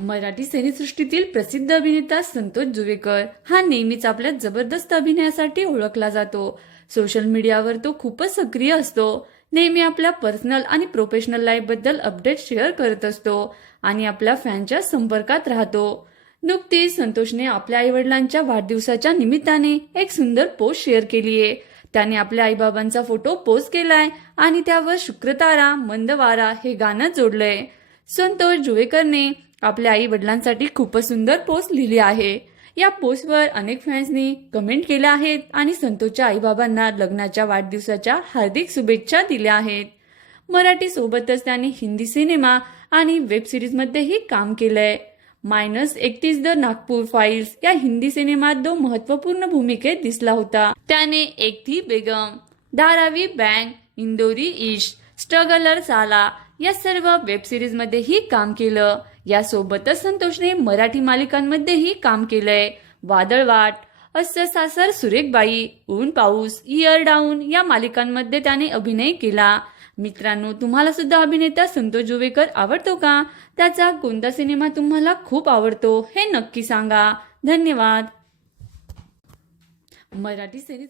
मराठी सिनेसृष्टीतील प्रसिद्ध अभिनेता संतोष जुवेकर हा नेहमीच आपल्या जबरदस्त अभिनयासाठी ओळखला जातो. सोशल मीडियावर तो खूपच सक्रिय असतो. नेहमी आपल्या पर्सनल आणि प्रोफेशनल लाईफबद्दल अपडेट शेअर करत असतो आणि आपल्या फॅनच्या संपर्कात राहतो. नुकतीच संतोषने आपल्या आईवडिलांच्या वाढदिवसाच्या निमित्ताने एक सुंदर पोस्ट शेअर केली आहे त्याने आपल्या आईबाबांचा फोटो पोस्ट केलाय आणि त्यावर शुक्रतारा मंदवारा हे गाणं जोडलंय. संतोष जुवेकरने आपल्या आई वडिलांसाठी खूपच सुंदर पोस्ट लिहिली आहे. या पोस्टवर अनेक फॅन्सनी कमेंट केल्या आहेत आणि संतोषच्या आईबाबांना लग्नाच्या वाढदिवसाच्या हार्दिक शुभेच्छा दिल्या आहेत. मराठी सोबतच त्यांनी हिंदी सिनेमा आणि वेब सिरीजमध्येही काम केलंय. मायनस एकतीस द नागपूर फाईल्स या हिंदी सिनेमात दो महत्त्वपूर्ण भूमिकेत दिसला होता. त्याने एक बेगम धारावी बँक इंदोरी इश स्ट्रगलर साला या सर्व वेब सिरीज मध्येही काम केलं. यासोबतच संतोषने मराठी मालिकांमध्येही काम केलंय. वादळवाट अस्य सासर सुरेखबाई ऊन पाऊस इयर डाऊन या मालिकांमध्ये त्याने अभिनय केला. मित्रांनो तुम्हाला सुद्धा अभिनेता संतोष जुवेकर आवडतो का? त्याचा कोणता सिनेमा तुम्हाला खूप आवडतो हे नक्की सांगा. धन्यवाद. मराठी सिरीज